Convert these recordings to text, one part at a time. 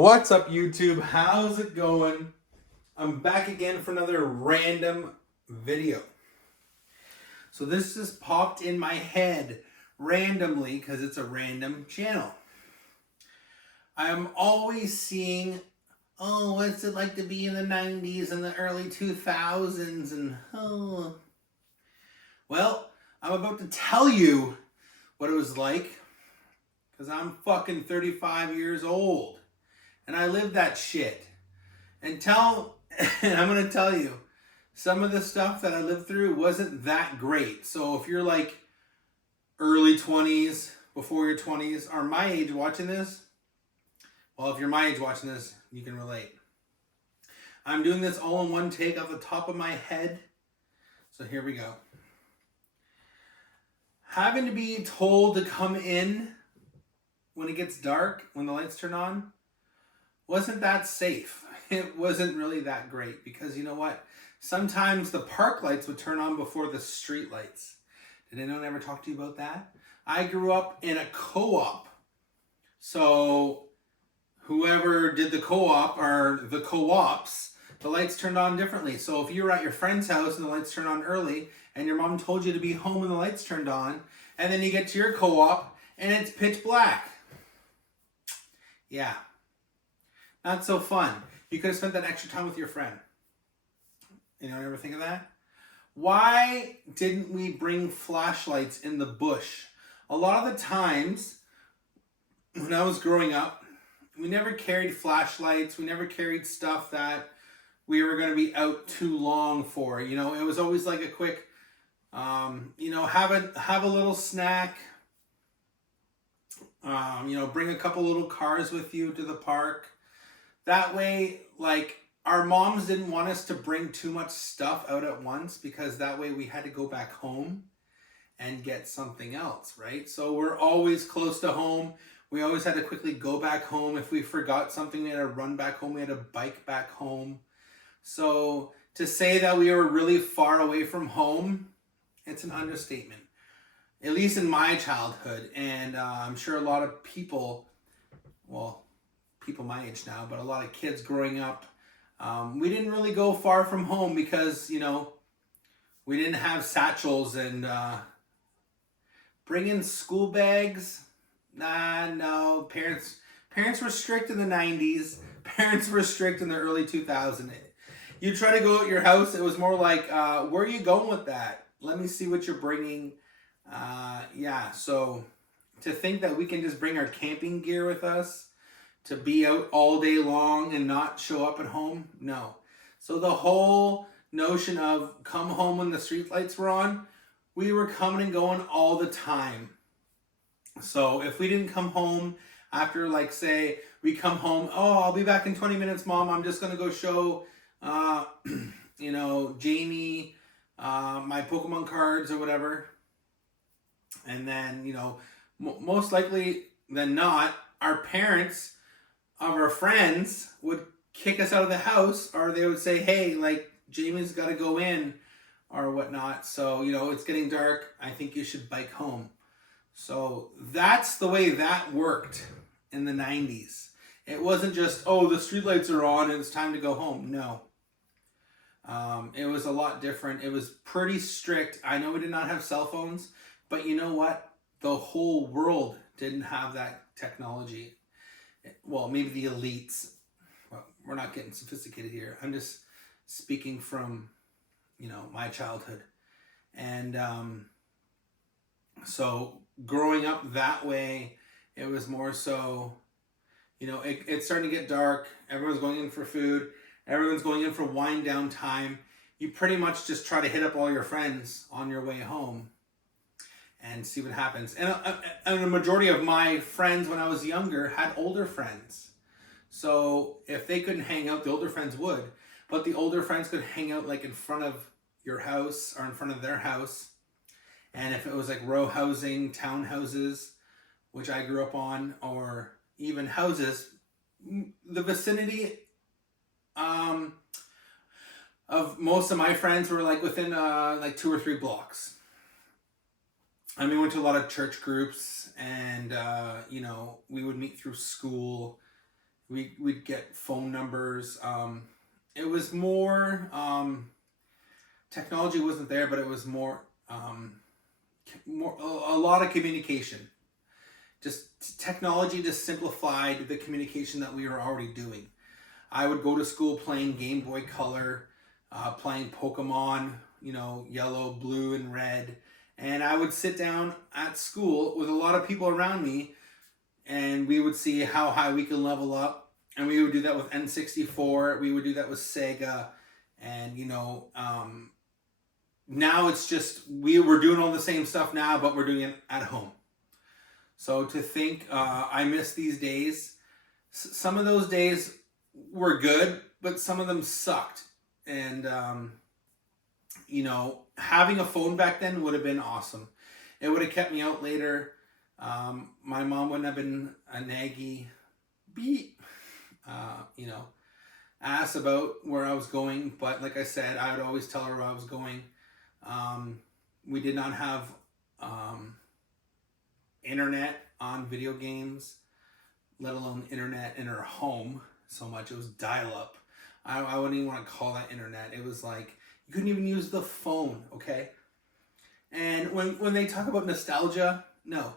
What's up, YouTube? How's it going? I'm back again for another random video. So this just popped in my head randomly because it's a random channel. I'm always seeing, oh, what's it like to be in the 90s and the early 2000s and well, I'm about to tell you what it was like because I'm fucking 35 years old. And I lived that shit. And I'm going to tell you, some of the stuff that I lived through wasn't that great. So if you're like early 20s, before your 20s, or my age watching this, well, if you're my age watching this, you can relate. I'm doing this all in one take off the top of my head. So here we go. Having to be told to come in when it gets dark, when the lights turn on, wasn't that safe. It wasn't really that great because you know what? Sometimes the park lights would turn on before the street lights. Did anyone ever talk to you about that? I grew up in a co-op. So whoever did the co-op or the co-ops, the lights turned on differently. So if you were at your friend's house and the lights turned on early and your mom told you to be home when the lights turned on, and then you get to your co-op and it's pitch black. Yeah. Not so fun. You could have spent that extra time with your friend. Anyone ever think of that? Why didn't we bring flashlights in the bush? A lot of the times when I was growing up, we never carried flashlights. We never carried stuff that we were going to be out too long for. You know, it was always like a quick, have a little snack. Bring a couple little cars with you to the park. That way, like, our moms didn't want us to bring too much stuff out at once because that way we had to go back home and get something else, right? So we're always close to home. We always had to quickly go back home. If we forgot something, we had to run back home. We had to bike back home. So to say that we were really far away from home, it's an understatement. At least in my childhood. And I'm sure a lot of people, well, people my age now, but a lot of kids growing up, we didn't really go far from home because, we didn't have satchels and bringing school bags. No, parents were strict in the 90s. Parents were strict in the early 2000s. You try to go out your house, it was more like, where are you going with that? Let me see what you're bringing. So to think that we can just bring our camping gear with us to be out all day long and not show up at home? No. So the whole notion of come home when the street lights were on, we were coming and going all the time. So if we didn't come home after, like, say, we come home, oh, I'll be back in 20 minutes, Mom. I'm just going to go show, Jamie my Pokemon cards or whatever. And then, most likely than not, our parents of our friends would kick us out of the house, or they would say, hey, like, Jamie's got to go in or whatnot. So, it's getting dark. I think you should bike home. So that's the way that worked in the 90s. It wasn't just, oh, the streetlights are on and it's time to go home. No. It was a lot different. It was pretty strict. I know we did not have cell phones, but you know what? The whole world didn't have that technology. Well, maybe the elites. Well, we're not getting sophisticated here. I'm just speaking from, my childhood. And so growing up that way, it was more so, it's starting to get dark. Everyone's going in for food. Everyone's going in for wind down time. You pretty much just try to hit up all your friends on your way home and see what happens. And a majority of my friends when I was younger had older friends. So if they couldn't hang out, the older friends would. But the older friends could hang out like in front of your house or in front of their house. And if it was like row housing, townhouses, which I grew up on, or even houses, the vicinity of most of my friends were like within like 2 or 3 blocks. I mean, we went to a lot of church groups and, we would meet through school We'd get phone numbers. It was more, technology wasn't there, but it was more, a lot of communication. Just technology just simplified the communication that we were already doing. I would go to school playing Game Boy Color, playing Pokemon, yellow, blue, and red. And I would sit down at school with a lot of people around me, and we would see how high we can level up. And we would do that with N64. We would do that with Sega. And, now it's just, we're doing all the same stuff now, but we're doing it at home. So to think, I miss these days. Some of those days were good, but some of them sucked. And, having a phone back then would have been awesome. It would have kept me out later. My mom wouldn't have been a naggy beep, ask about where I was going. But like I said, I would always tell her where I was going. We did not have internet on video games, let alone internet in our home so much. It was dial-up. I wouldn't even want to call that internet. It was like, you couldn't even use the phone, okay? And when they talk about nostalgia, no.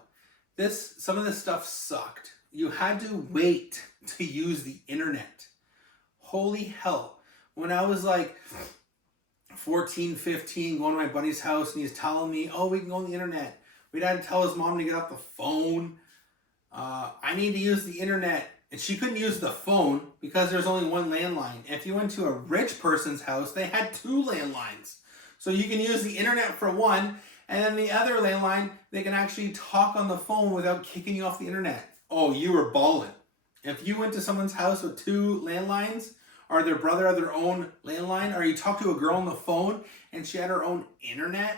Some of this stuff sucked. You had to wait to use the internet. Holy hell. When I was like 14, 15, going to my buddy's house and he's telling me, oh, we can go on the internet. We'd had to tell his mom to get off the phone. I need to use the internet. And she couldn't use the phone because there's only one landline. If you went to a rich person's house, they had 2 landlines. So you can use the internet for one, and then the other landline, they can actually talk on the phone without kicking you off the internet. Oh, you were balling. If you went to someone's house with 2 landlines, or their brother had their own landline, or you talked to a girl on the phone and she had her own internet,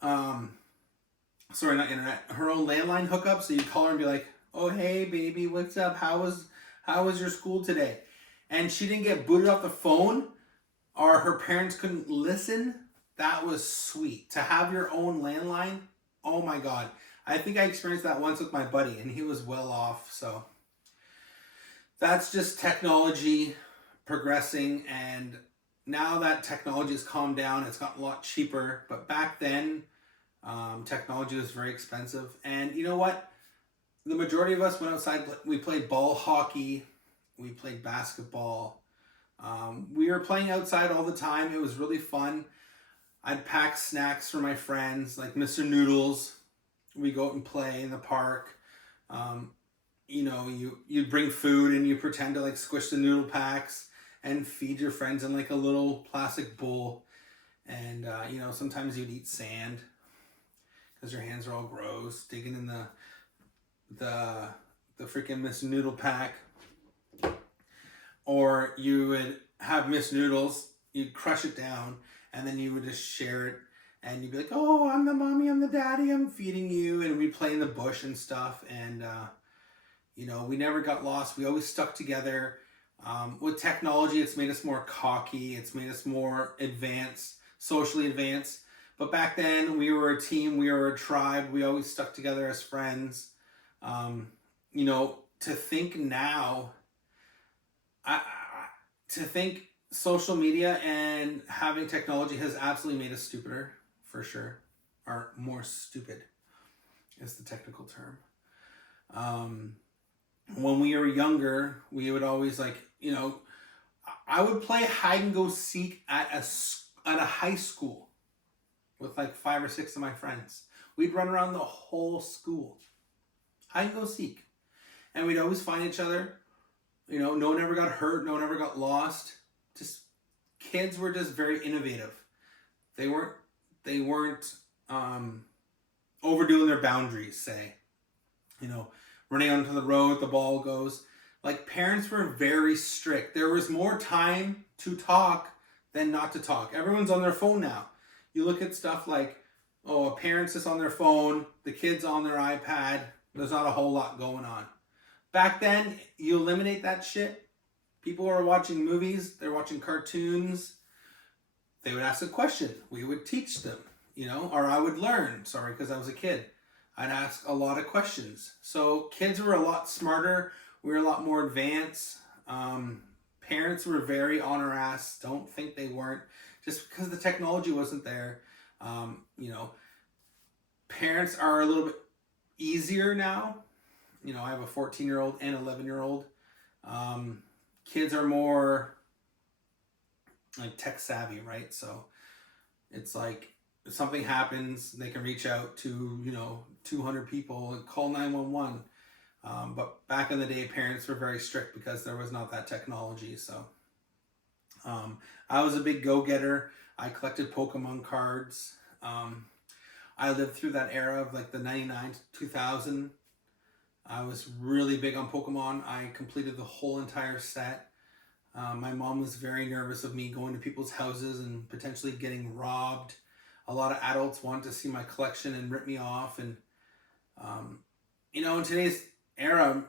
sorry, not internet, her own landline hookup, so you call her and be like, oh, hey, baby, what's up? How was your school today? And she didn't get booted off the phone, or her parents couldn't listen. That was sweet. To have your own landline, oh my God. I think I experienced that once with my buddy, and he was well off. So that's just technology progressing. And now that technology has calmed down, it's gotten a lot cheaper. But back then, technology was very expensive. And you know what? The majority of us went outside. We played ball hockey. We played basketball. We were playing outside all the time. It was really fun. I'd pack snacks for my friends, like Mr. Noodles. We go out and play in the park. You'd bring food and you pretend to like squish the noodle packs and feed your friends in like a little plastic bowl. And, sometimes you'd eat sand because your hands are all gross, digging in the freaking Miss Noodle pack. Or you would have Miss Noodles, you'd crush it down, and then you would just share it, and you'd be like, oh, I'm the mommy, I'm the daddy, I'm feeding you, and we'd play in the bush and stuff, and we never got lost. We always stuck together. With technology, it's made us more cocky, it's made us more advanced, socially advanced, but back then we were a team, we were a tribe, we always stuck together as friends. To think now, to think social media and having technology has absolutely made us stupider, for sure, or more stupid is the technical term. When we were younger, we would always I would play hide and go seek at a high school with like 5 or 6 of my friends. We'd run around the whole school. Hide and go seek. And we'd always find each other. No one ever got hurt. No one ever got lost. Just kids were just very innovative. They weren't overdoing their boundaries, say. Running onto the road, the ball goes. Like, parents were very strict. There was more time to talk than not to talk. Everyone's on their phone now. You look at stuff like, a parent's just on their phone, the kid's on their iPad. There's not a whole lot going on. Back then, you eliminate that shit. People are watching movies, they're watching cartoons. They would ask a question. We would teach them, or I would learn, because I was a kid. I'd ask a lot of questions. So kids were a lot smarter we were a lot more advanced. Parents were very on our ass. Don't think they weren't, just because the technology wasn't there. You know, parents are a little bit easier now. You know, I have a 14-year-old and 11-year-old. Kids are more like tech savvy, right? So it's like if something happens, they can reach out to, you know, 200 people and call 911. But back in the day, parents were very strict because there was not that technology. So I was a big go-getter. I collected Pokemon cards. I lived through that era of like the 99 to 2000. I was really big on Pokemon. I completed the whole entire set. My mom was very nervous of me going to people's houses and potentially getting robbed. A lot of adults wanted to see my collection and rip me off. And, you know, in today's era,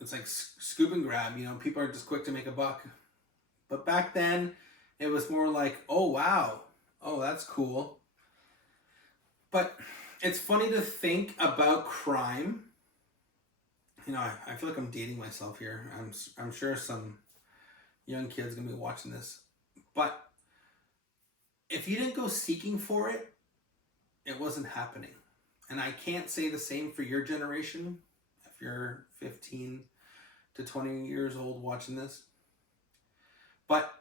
it's like scoop and grab. You know, people are just quick to make a buck. But back then, it was more like, oh, wow. Oh, that's cool. But it's funny to think about crime. You know, I feel like I'm dating myself here. I'm sure some young kids gonna be watching this. But if you didn't go seeking for it, it wasn't happening. And I can't say the same for your generation. If you're 15 to 20 years old watching this. But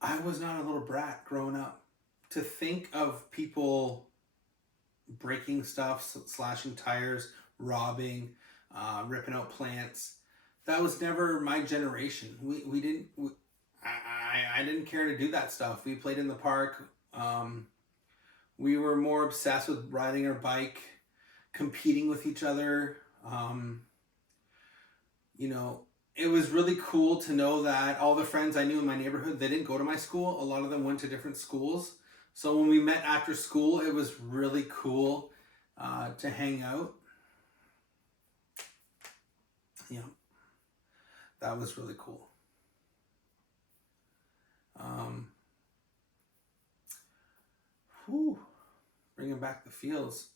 I was not a little brat growing up. To think of people breaking stuff, slashing tires, robbing, ripping out plants, that was never my generation. I didn't care to do that stuff. We played in the park. We were more obsessed with riding our bike, competing with each other. You know, it was really cool to know that all the friends I knew in my neighborhood, they didn't go to my school. A lot of them went to different schools. So when we met after school, it was really cool to hang out. Yeah, that was really cool. Bringing back the feels.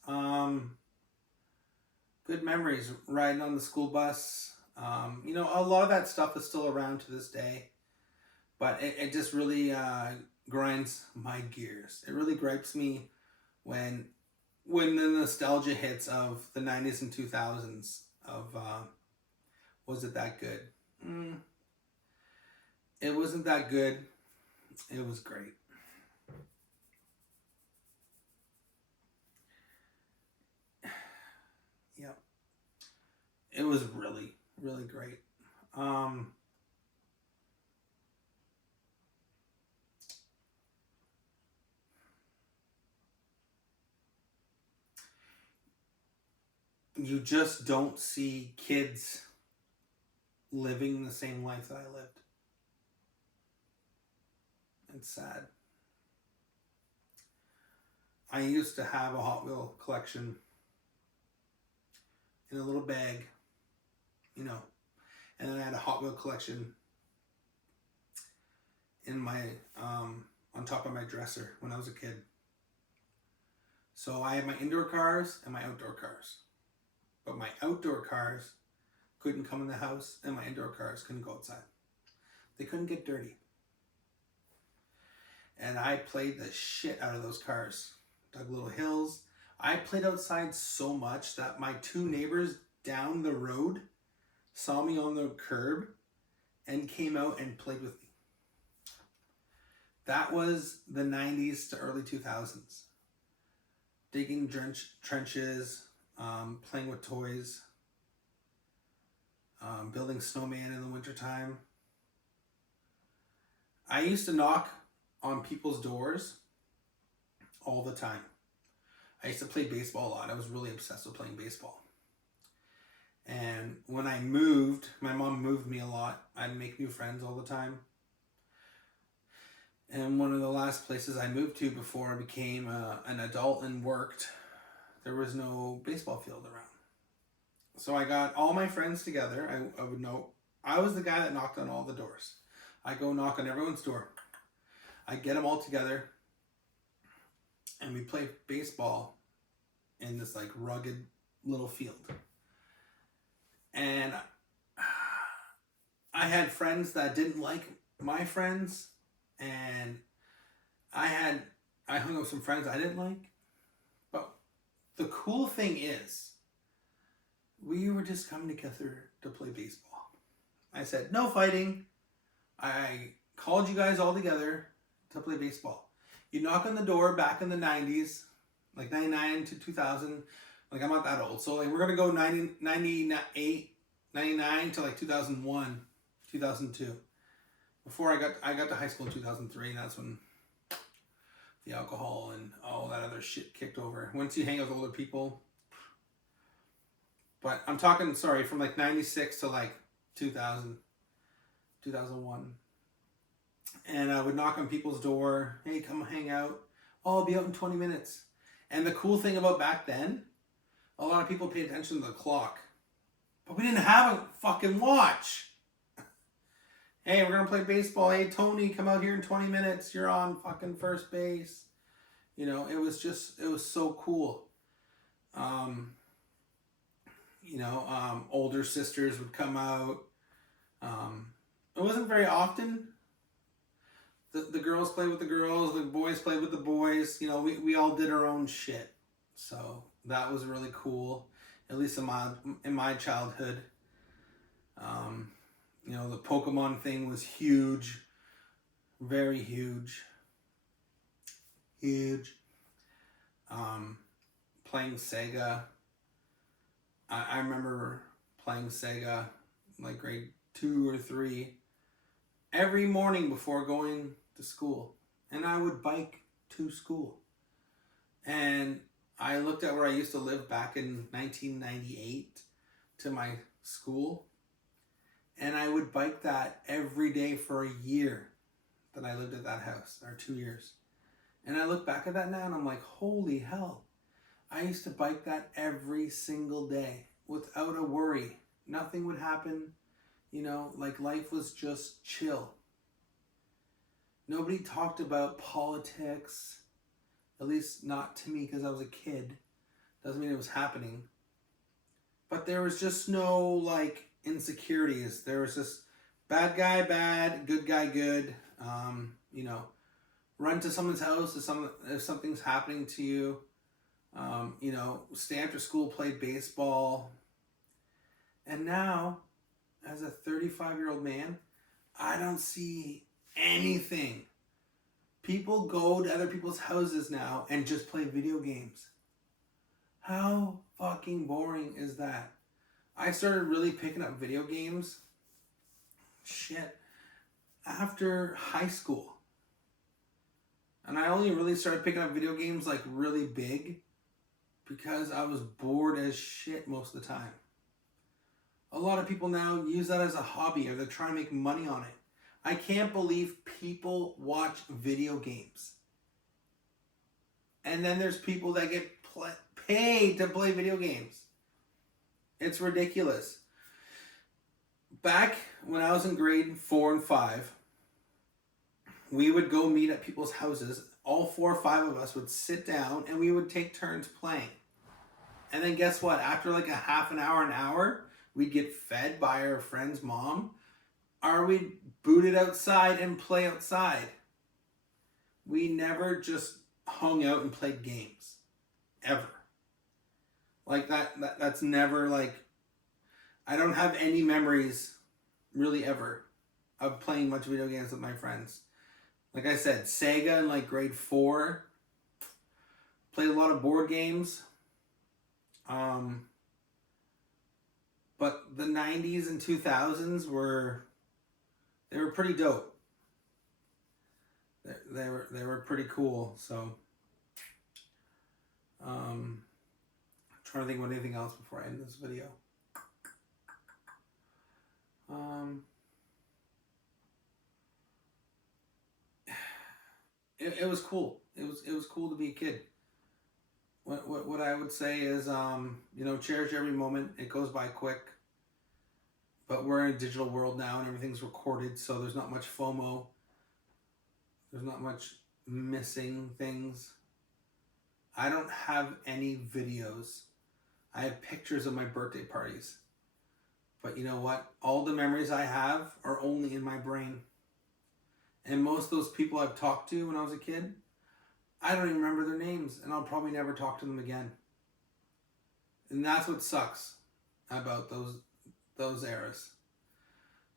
Good memories riding on the school bus. You know, a lot of that stuff is still around to this day, but it just really grinds my gears. It really gripes me when the nostalgia hits of the 90s and 2000s of was it that good? It wasn't that good. It was great. Yep. It was really, really great. You just don't see kids living the same life that I lived. It's sad. I used to have a Hot Wheel collection in a little bag, you know, and then I had a Hot Wheel collection in my on top of my dresser when I was a kid. So I had my indoor cars and my outdoor cars, but my outdoor cars couldn't come in the house and my indoor cars couldn't go outside. They couldn't get dirty. And I played the shit out of those cars. Dug little hills. I played outside so much that my two neighbors down the road saw me on the curb and came out and played with me. That was the 90s to early 2000s. Digging trenches, playing with toys, building snowman in the wintertime. I used to knock on people's doors all the time. I used to play baseball a lot. I was really obsessed with playing baseball. And when I moved, my mom moved me a lot. I'd make new friends all the time. And one of the last places I moved to before I became an adult and worked, there was no baseball field around. So I got all my friends together. I would know, I was the guy that knocked on all the doors. I go knock on everyone's door. I get them all together. And we play baseball in this like rugged little field. And I had friends that didn't like my friends, and I hung out with some friends I didn't like. But the cool thing is, we were just coming together to play baseball. I said, no fighting. I called you guys all together to play baseball. You knock on the door back in the 90s, like 99 to 2000. Like, I'm not that old. So, like, we're going to go 98, 99 to, like, 2001, 2002. Before I got to high school in 2003, and that's when the alcohol and all that other shit kicked over. Once you hang out with older people. But I'm talking, sorry, from, like, 96 to, like, 2000, 2001. And I would knock on people's door. Hey, come hang out. Oh, I'll be out in 20 minutes. And the cool thing about back then, a lot of people paid attention to the clock. But we didn't have a fucking watch. Hey, we're going to play baseball. Hey, Tony, come out here in 20 minutes. You're on fucking first base. You know, it was so cool. Older sisters would come out. It wasn't very often. The girls played with the girls, the boys played with the boys. You know, we all did our own shit. So that was really cool, at least in my childhood. The Pokemon thing was huge, very huge. Huge. Playing Sega. I remember playing Sega like grade 2 or 3 every morning before going to school. And I would bike to school. And I looked at where I used to live back in 1998 to my school. And I would bike that every day for a year that I lived at that house, or 2 years. And I look back at that now and I'm like, holy hell. I used to bike that every single day without a worry. Nothing would happen. You know, like life was just chill. Nobody talked about politics, at least not to me because I was a kid. Doesn't mean it was happening. But there was just no like insecurities. There was just bad guy bad, good guy good. Run to someone's house if something's happening to you. Stay after school, play baseball. And now, as a 35-year-old man, I don't see anything. People go to other people's houses now and just play video games. How fucking boring is that? I started really picking up video games, after high school. And I only really started picking up video games like really big because I was bored as shit most of the time. A lot of people now use that as a hobby, or they're trying to make money on it. I can't believe people watch video games. And then there's people that get paid to play video games. It's ridiculous. Back when I was in grade 4 and 5, we would go meet at people's houses. All 4 or 5 of us would sit down and we would take turns playing. And then guess what? After like a half an hour, we'd get fed by our friend's mom, or we'd boot it outside and play outside. We never just hung out and played games. Ever. Like that's never like, I don't have any memories really ever of playing much video games with my friends. Like I said, Sega in like grade 4. Played a lot of board games. But the 90s and 2000s were pretty dope. They were pretty cool. So, I'm trying to think of anything else before I end this video. It was cool. It was cool to be a kid. What I would say is, cherish every moment. It goes by quick. But we're in a digital world now and everything's recorded, so there's not much FOMO. There's not much missing things. I don't have any videos. I have pictures of my birthday parties. But you know what? All the memories I have are only in my brain. And most of those people I've talked to when I was a kid, I don't even remember their names, and I'll probably never talk to them again. And that's what sucks about those eras.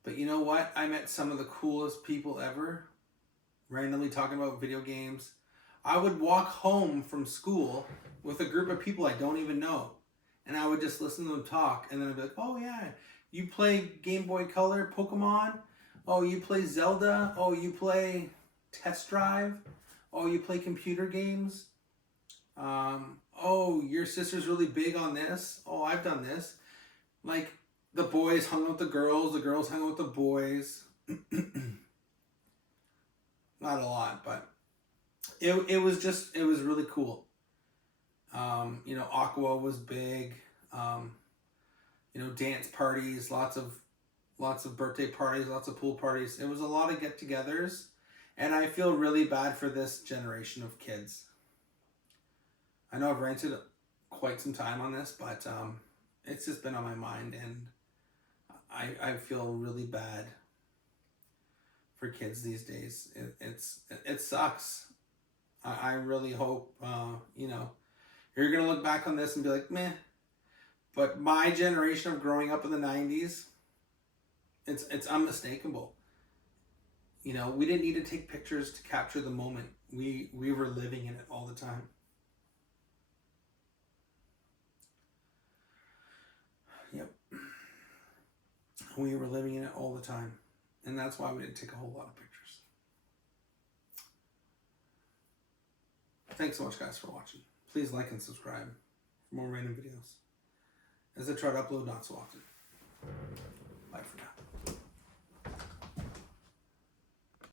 But you know what? I met some of the coolest people ever, randomly talking about video games. I would walk home from school with a group of people I don't even know, and I would just listen to them talk, and then I'd be like, oh yeah, you play Game Boy Color Pokemon? Oh, you play Zelda? Oh, you play Test Drive? Oh, you play computer games? Oh, your sister's really big on this? Oh, I've done this. Like, the boys hung out with the girls hung out with the boys. Not a lot, but it was really cool. You know, Aqua was big. You know, dance parties, lots of birthday parties, lots of pool parties. It was a lot of get-togethers, and I feel really bad for this generation of kids. I know I've ranted quite some time on this, but it's just been on my mind, and I feel really bad for kids these days. It sucks. I really hope you know, you're gonna look back on this and be like, meh. But my generation of growing up in the 90s, it's unmistakable. You know, we didn't need to take pictures to capture the moment. We were living in it all the time. Yep. We were living in it all the time. And that's why we didn't take a whole lot of pictures. Thanks so much, guys, for watching. Please like and subscribe for more random videos, as I try to upload not so often. Bye for now.